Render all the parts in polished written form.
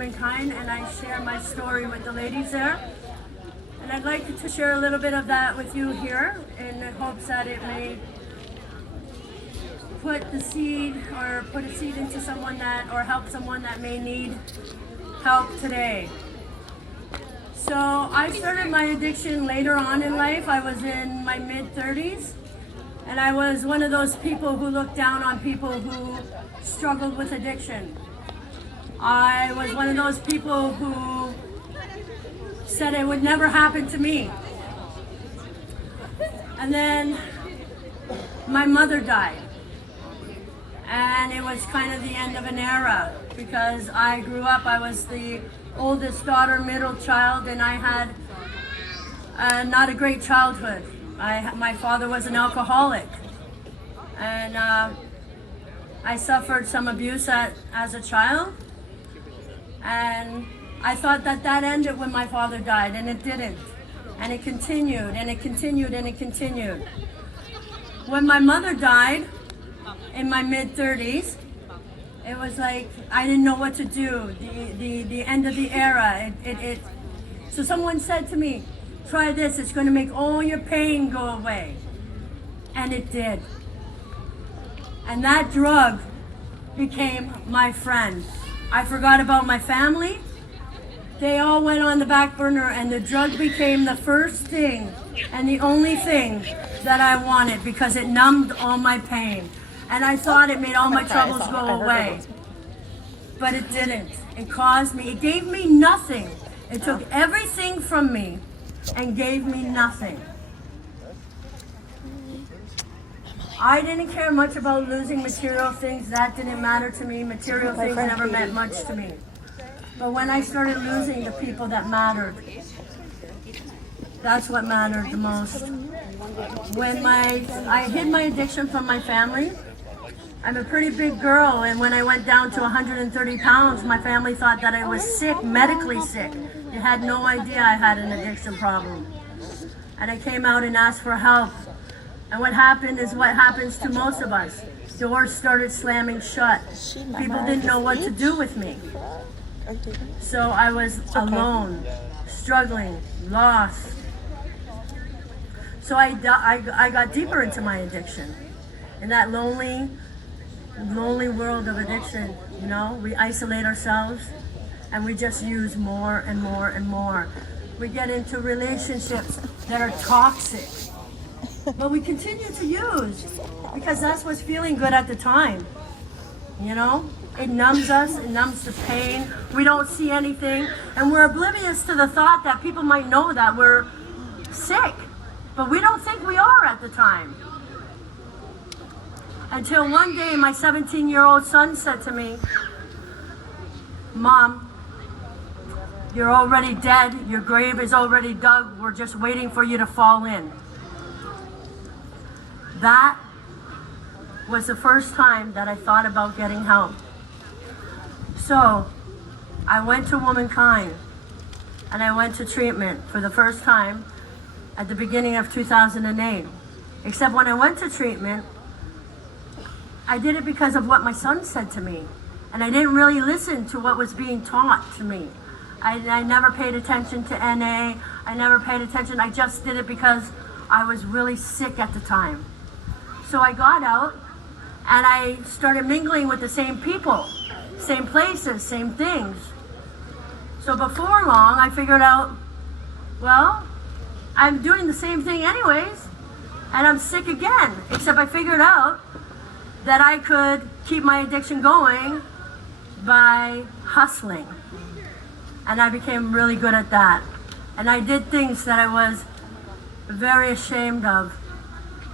Womankind, and I share my story with the ladies there. And I'd like to share a little bit of that with you here in the hopes that it may put a seed into someone or help someone that may need help today. So I started my addiction later on in life. I was in my mid-30s, and I was one of those people who looked down on people who struggled with addiction. I was one of those people who said it would never happen to me. And then my mother died. And it was kind of the end of an era because I grew up, I was the oldest daughter, middle child, and I had not a great childhood. My father was an alcoholic. And I suffered some abuse as a child. And I thought that ended when my father died, and it didn't. And it continued, and it continued, and it continued. When my mother died, in my mid-30s, it was like I didn't know what to do. The end of the era. So someone said to me, try this, it's going to make all your pain go away. And it did. And that drug became my friend. I forgot about my family. They all went on the back burner, and the drug became the first thing and the only thing that I wanted because it numbed all my pain. And I thought it made all my troubles go away. But it didn't. It gave me nothing. It took everything from me and gave me nothing. I didn't care much about losing material things. That didn't matter to me. Material things never meant much to me. But when I started losing the people that mattered, that's what mattered the most. When I hid my addiction from my family. I'm a pretty big girl, and when I went down to 130 pounds, my family thought that I was sick, medically sick. They had no idea I had an addiction problem. And I came out and asked for help. And what happened is what happens to most of us. Doors started slamming shut. People didn't know what to do with me. So I was alone, struggling, lost. So I got deeper into my addiction. In that lonely world of addiction, you know, we isolate ourselves and we just use more and more and more. We get into relationships that are toxic. But we continue to use because that's what's feeling good at the time. You know, it numbs us, it numbs the pain. We don't see anything, and we're oblivious to the thought that people might know that we're sick, but we don't think we are at the time. Until one day, my 17-year-old son said to me, Mom, you're already dead. Your grave is already dug. We're just waiting for you to fall in. That was the first time that I thought about getting help. So I went to Womankind and I went to treatment for the first time at the beginning of 2008. Except when I went to treatment, I did it because of what my son said to me. And I didn't really listen to what was being taught to me. I never paid attention to NA. I never paid attention. I just did it because I was really sick at the time. So I got out and I started mingling with the same people, same places, same things. So before long, I figured out, well, I'm doing the same thing anyways, and I'm sick again, except I figured out that I could keep my addiction going by hustling. And I became really good at that. And I did things that I was very ashamed of.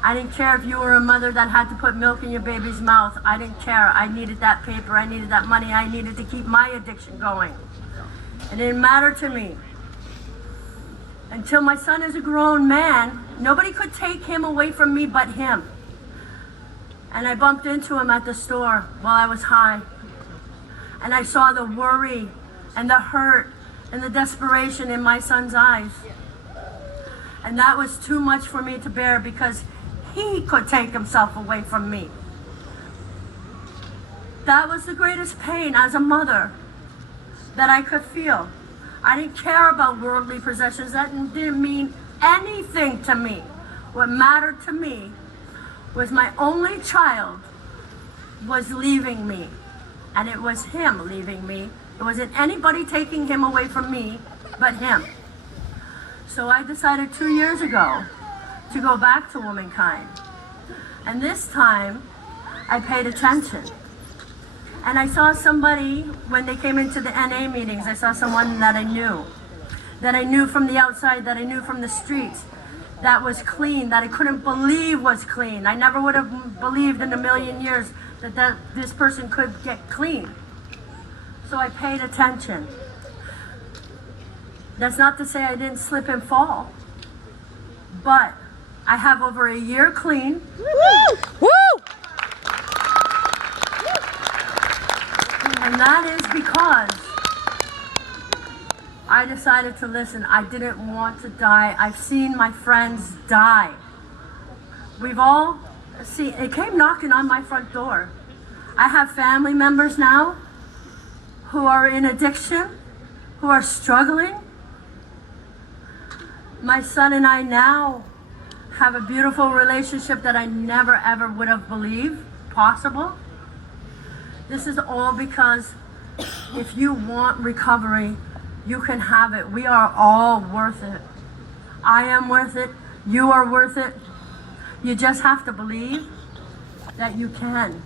I didn't care if you were a mother that had to put milk in your baby's mouth. I didn't care. I needed that paper. I needed that money. I needed to keep my addiction going. It didn't matter to me. Until my son is a grown man, nobody could take him away from me but him. And I bumped into him at the store while I was high. And I saw the worry and the hurt and the desperation in my son's eyes. And that was too much for me to bear because he could take himself away from me. That was the greatest pain as a mother, that I could feel. I didn't care about worldly possessions. That didn't mean anything to me. What mattered to me was my only child was leaving me. And it was him leaving me. It wasn't anybody taking him away from me, but him. So I decided 2 years ago to go back to womankind. And this time, I paid attention. And I saw somebody, when they came into the NA meetings, I saw someone that I knew from the outside, that I knew from the streets, that was clean, that I couldn't believe was clean. I never would have believed in a million years that this person could get clean. So I paid attention. That's not to say I didn't slip and fall, but I have over a year clean. Woo! Woo! And that is because I decided to listen. I didn't want to die. I've seen my friends die. We've all seen, it came knocking on my front door. I have family members now who are in addiction, who are struggling. My son and I now have a beautiful relationship that I never ever would have believed possible. This is all because if you want recovery, you can have it. We are all worth it. I am worth it. You are worth it. You just have to believe that you can.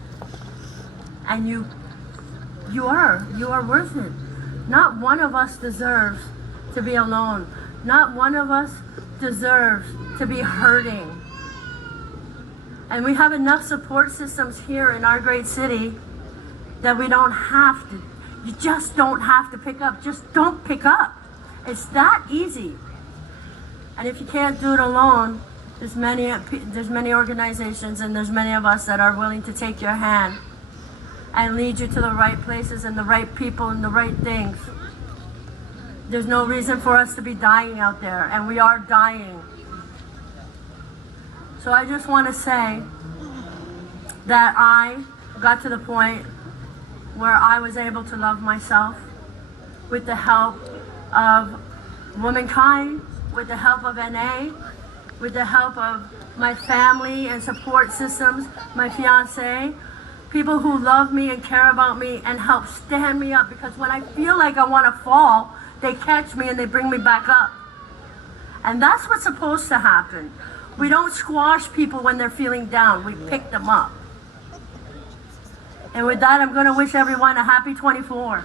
And you are worth it. Not one of us deserves to be alone. Not one of us deserves to be hurting. And we have enough support systems here in our great city that we don't have to. You just don't have to pick up. Just don't pick up. It's that easy. And if you can't do it alone, there's many organizations and there's many of us that are willing to take your hand and lead you to the right places and the right people and the right things. There's no reason for us to be dying out there, and we are dying. So I just want to say that I got to the point where I was able to love myself with the help of womankind, with the help of NA, with the help of my family and support systems, my fiance, people who love me and care about me and help stand me up, because when I feel like I want to fall, they catch me and they bring me back up. And that's what's supposed to happen. We don't squash people when they're feeling down. We pick them up. And with that, I'm going to wish everyone a happy 24.